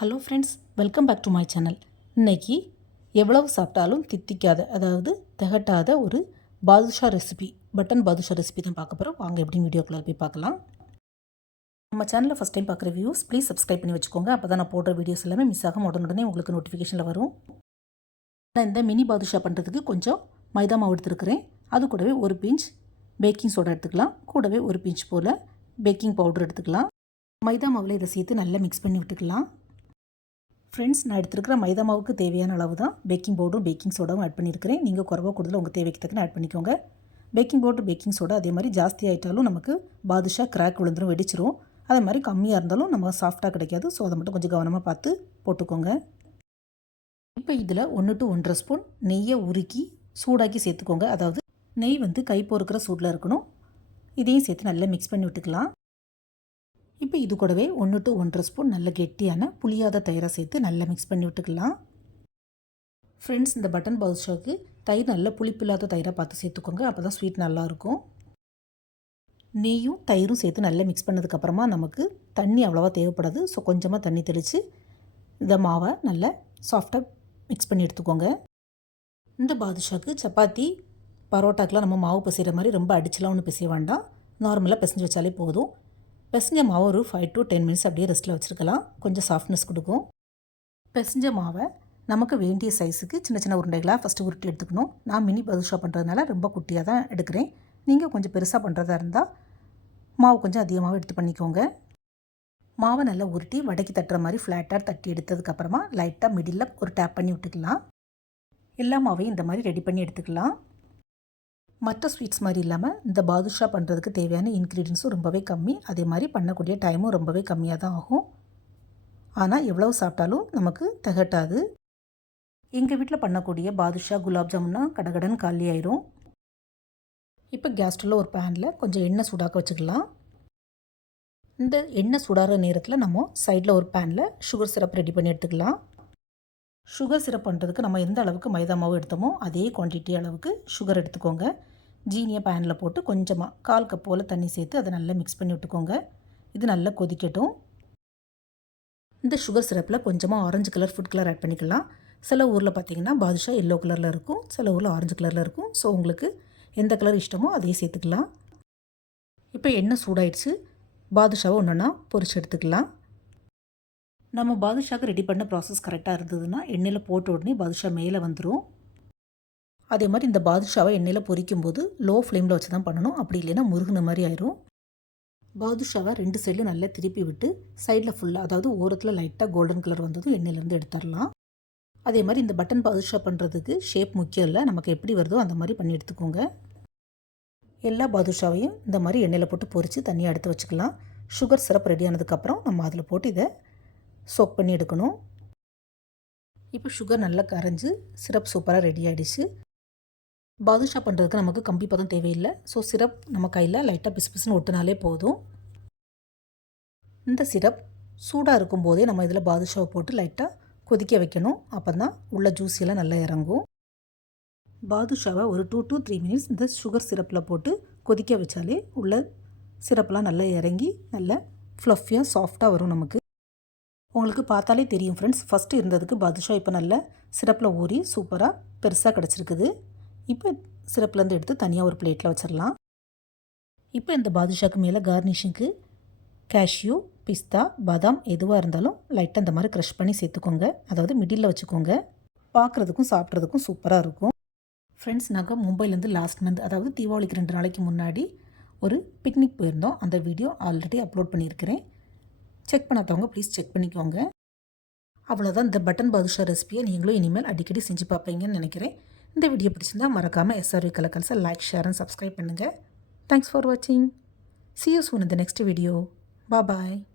Hello friends, welcome back to my channel. இன்றைக்கி எவ்வளவு சாப்பிட்டாலும் தித்திக்காத, அதாவது திகட்டாத ஒரு badusha recipe, button badusha recipe தான் பார்க்க போகிறோம். வாங்க எப்படின்னு வீடியோக்குள்ளே போய் பார்க்கலாம். நம்ம சேனலில் ஃபஸ்ட் டைம் பார்க்குற வியூஸ் ப்ளீஸ் சப்ஸ்கிரைப் பண்ணி வச்சுக்கோங்க. அப்போ தான் நான் போடுற வீடியோஸ் எல்லாமே மிஸ் ஆகாம உடனே உங்களுக்கு நோட்டிஃபிகேஷனில் வரும். நான் இந்த மினி பாதுஷா பண்ணுறதுக்கு கொஞ்சம் மைதா மாவு எடுத்துருக்கிறேன். அது கூடவே ஒரு பிஞ்ச் பேக்கிங் சோடா எடுத்துக்கலாம். கூடவே ஒரு பிஞ்ச் போல் பேக்கிங் பவுடர் எடுத்துக்கலாம். மைதா மாவில் இதை சேர்த்து நல்லா மிக்ஸ் பண்ணி விட்டுக்கலாம். ஃப்ரெண்ட்ஸ், நான் எடுத்துருக்கிற மைதா மாவுக்கு தேவையான அளவு தான் பேக்கிங் பவுடரும் பேக்கிங் சோடாவும் ஆட் பண்ணியிருக்கிறேன். நீங்கள் குறைவாக கூடுதல் உங்கள் தேவைக்கு தக்கன ஆட் பண்ணிக்கோங்க. பேக்கிங் பவுடர் பேக்கிங் சோடா அதே மாதிரி ஜாஸ்தி ஆகிட்டாலும் நமக்கு பாதுஷா கிராக் விழுந்துடும், வெடிச்சிரும். அதே மாதிரி கம்மியாக இருந்தாலும் நம்ம சாஃப்டாக கிடைக்காது. ஸோ அதை மட்டும் கொஞ்சம் கவனமாக பார்த்து போட்டுக்கோங்க. இப்போ இதில் 1 to 1.5 ஸ்பூன் நெய்யை உருக்கி சூடாக்கி சேர்த்துக்கோங்க. அதாவது நெய் கை பொறுக்கிற சூடில் இருக்கணும். இதையும் சேர்த்து நல்லா மிக்ஸ் பண்ணி விட்டுக்கலாம். இப்போ இது கூடவே 1 to 1.5 ஸ்பூன் நல்ல கெட்டியான புளியாத தயிரை சேர்த்து நல்லா மிக்ஸ் பண்ணி விட்டுக்கலாம். ஃப்ரெண்ட்ஸ், இந்த பட்டன் பாதுஷாவுக்கு தயிர் நல்ல புளிப்பில்லாத தயிராக பார்த்து சேர்த்துக்கோங்க. அப்போ தான் ஸ்வீட் நல்லாயிருக்கும். நெய்யும் தயிரும் சேர்த்து நல்லா மிக்ஸ் பண்ணதுக்கப்புறமா நமக்கு தண்ணி அவ்வளோவா தேவைப்படாது. ஸோ கொஞ்சமாக தண்ணி தெளித்து இந்த மாவை நல்லா சாஃப்டாக மிக்ஸ் பண்ணி எடுத்துக்கோங்க. இந்த பாதுஷாவுக்கு சப்பாத்தி பரோட்டாக்கெலாம் நம்ம மாவு பிசைகிற மாதிரி ரொம்ப அடிச்சலாம் ஒன்றும் பிசைய வேண்டாம். நார்மலாக பிசைஞ்சு வச்சாலே போதும். பிசைஞ்ச மாவை ஒரு 5 to 10 மினிட்ஸ் அப்படியே ரெஸ்ட்டில் வச்சுருக்கலாம். கொஞ்சம் சாஃப்ட்னஸ் கொடுக்கும். பிசைஞ்ச மாவை நமக்கு வேண்டிய சைஸுக்கு சின்ன சின்ன உருண்டைகளாக ஃபஸ்ட்டு உருட்டி எடுத்துக்கணும். நான் மினி பாதுஷா பண்ணுறதுனால ரொம்ப குட்டியாக தான் எடுக்கிறேன். நீங்கள் கொஞ்சம் பெருசாக பண்ணுறதா இருந்தால் மாவு கொஞ்சம் அதிகமாக எடுத்து பண்ணிக்கோங்க. மாவை நல்லா உருட்டி வடைக்கு தட்டுற மாதிரி ஃப்ளாட்டாக தட்டி எடுத்ததுக்கப்புறமா லைட்டாக மிடில் ஒரு டேப் பண்ணி விட்டுக்கலாம். எல்லா மாவையும் இந்த மாதிரி ரெடி பண்ணி எடுத்துக்கலாம். மற்ற ஸ்வீட்ஸ் மாதிரி இல்லாமல் இந்த பாதுஷா பண்ணுறதுக்கு தேவையான இன்க்ரீடியன்ஸும் ரொம்பவே கம்மி. அதே மாதிரி பண்ணக்கூடிய டைமும் ரொம்பவே கம்மியாக தான் ஆகும். ஆனால் எவ்வளவு சாப்பிட்டாலும் நமக்கு திகட்டாது. எங்கள் வீட்டில் பண்ணக்கூடிய பாதுஷா குலாப் ஜாமுன்னா கடகடன் காலி ஆயிரும். இப்போ கேஸ் ஸ்டவ்வில் ஒரு பேனில் கொஞ்சம் எண்ணெய் சூடாக்க வச்சுக்கலாம். இந்த எண்ணெய் சூடாகிற நேரத்தில் நம்ம சைடில் ஒரு பேனில் சுகர் சிரப் ரெடி பண்ணி எடுத்துக்கலாம். சுகர் சிரப் பண்ணுறதுக்கு நம்ம எந்த அளவுக்கு மைதா மாவு எடுத்தோமோ அதே குவான்டிட்டி அளவுக்கு சுகர் எடுத்துக்கோங்க. ஜீனியை பேனில் போட்டு கொஞ்சமாக 1/4 கப் போல் தண்ணி சேர்த்து அதை நல்லா மிக்ஸ் பண்ணி விட்டுக்கோங்க. இது நல்லா கொதிக்கட்டும். இந்த சுகர் சிரப்பில் கொஞ்சமாக orange colour food colour add பண்ணிக்கலாம். சில ஊரில் பார்த்திங்கன்னா பாதுஷா எல்லோ கலரில் இருக்கும், சில ஊரில் ஆரஞ்சு கலரில் இருக்கும். ஸோ உங்களுக்கு எந்த கலர் இஷ்டமோ அதையே சேர்த்துக்கலாம். இப்போ எண்ணெய் சூடாயிடுச்சு. பாதுஷாவை ஒன்றா பொரிச்சு எடுத்துக்கலாம். நம்ம பாதுஷாவுக்கு ரெடி பண்ண ப்ராசஸ் கரெக்டாக இருந்ததுன்னா எண்ணெயில் போட்ட உடனே பாதுஷா மேலே வந்துடும். அதே மாதிரி இந்த பாதுஷாவை எண்ணெயில் பொரிக்கும் போது லோ ஃப்ளேமில் வச்சு தான் பண்ணணும். அப்படி இல்லைன்னா முருகுன மாதிரி ஆயிரும். பாதுஷாவை 2 சைடில் நல்லா திருப்பி விட்டு சைடில் ஃபுல்லாக, அதாவது ஓரத்தில் லைட்டாக கோல்டன் கலர் வந்ததும் எண்ணெயிலேருந்து எடுத்துடலாம். அதே மாதிரி இந்த பட்டன் பாதுஷா பண்ணுறதுக்கு ஷேப் முக்கியம் இல்லை, நமக்கு எப்படி வருதோ அந்த மாதிரி பண்ணி எடுத்துக்கோங்க. எல்லா பாதுஷாவையும் இந்த மாதிரி எண்ணெயில் போட்டு பொரித்து தனியாக எடுத்து வச்சுக்கலாம். சுகர் சிரப் ரெடி ஆனதுக்கப்புறம் நம்ம அதில் போட்டு இதை சோக் பண்ணி எடுக்கணும். இப்போ சுகர் நல்லா கரைஞ்சி சிரப் சூப்பராக ரெடி ஆகிடுச்சு. பாதுஷா பண்ணுறதுக்கு நமக்கு கம்பி பதம் தேவையில்லை. ஸோ சிரப் நம்ம கையில் லைட்டாக பிசுன்னு ஒட்டினாலே போதும். இந்த சிரப் சூடாக இருக்கும்போதே நம்ம இதில் பாதுஷாவை போட்டு லைட்டாக கொதிக்க வைக்கணும். அப்போ தான் உள்ள ஜூஸியெல்லாம் நல்லா இறங்கும். பாதுஷாவை ஒரு 2 to 3 மினிட்ஸ் இந்த சுகர் சிரப்பில் போட்டு கொதிக்க வச்சாலே உள்ள சிரப்லாம் நல்லா இறங்கி நல்ல ஃப்ளஃபியாக சாஃப்டாக வரும். நமக்கு உங்களுக்கு பார்த்தாலே தெரியும் ஃப்ரெண்ட்ஸ், ஃபஸ்ட்டு இருந்ததுக்கு பாதுஷா இப்போ நல்ல சிரப்பில் ஊறி சூப்பராக பெருசாக கிடச்சிருக்குது. இப்போ சிரப்லேருந்து எடுத்து தனியாக ஒரு பிளேட்டில் வச்சிடலாம். இப்போ இந்த பாதுஷாக்கு மேலே கார்னிஷிங்க்கு கேஷ்யூ, பிஸ்தா, பாதாம் எதுவாக இருந்தாலும் லைட்டாக இந்த மாதிரி க்ரஷ் பண்ணி சேர்த்துக்கோங்க. அதாவது மிடில் வச்சுக்கோங்க. பார்க்குறதுக்கும் சாப்பிட்றதுக்கும் சூப்பராக இருக்கும். ஃப்ரெண்ட்ஸ், நாங்கள் மும்பைலேருந்து லாஸ்ட் மந்த், அதாவது தீபாவளிக்கு 2 நாளைக்கு முன்னாடி ஒரு பிக்னிக் போயிருந்தோம். அந்த வீடியோ ஆல்ரெடி அப்லோட் பண்ணியிருக்கிறேன். செக் பண்ணாதவங்க ப்ளீஸ் செக் பண்ணிக்கோங்க. அவ்வளோதான். இந்த பட்டன் பாதுஷா ரெசிபியை நீங்களும் இனிமேல் அடிக்கடி செஞ்சு பார்ப்பீங்கன்னு நினைக்கிறேன். இந்த வீடியோ பிடிச்சிருந்தால் மறக்காமல் SRV கலக்கல்ஸை லைக், ஷேர் அண்ட் சப்ஸ்கிரைப் பண்ணுங்கள். தேங்க்ஸ் ஃபார் வாட்சிங். See you soon in the next video. Bye bye.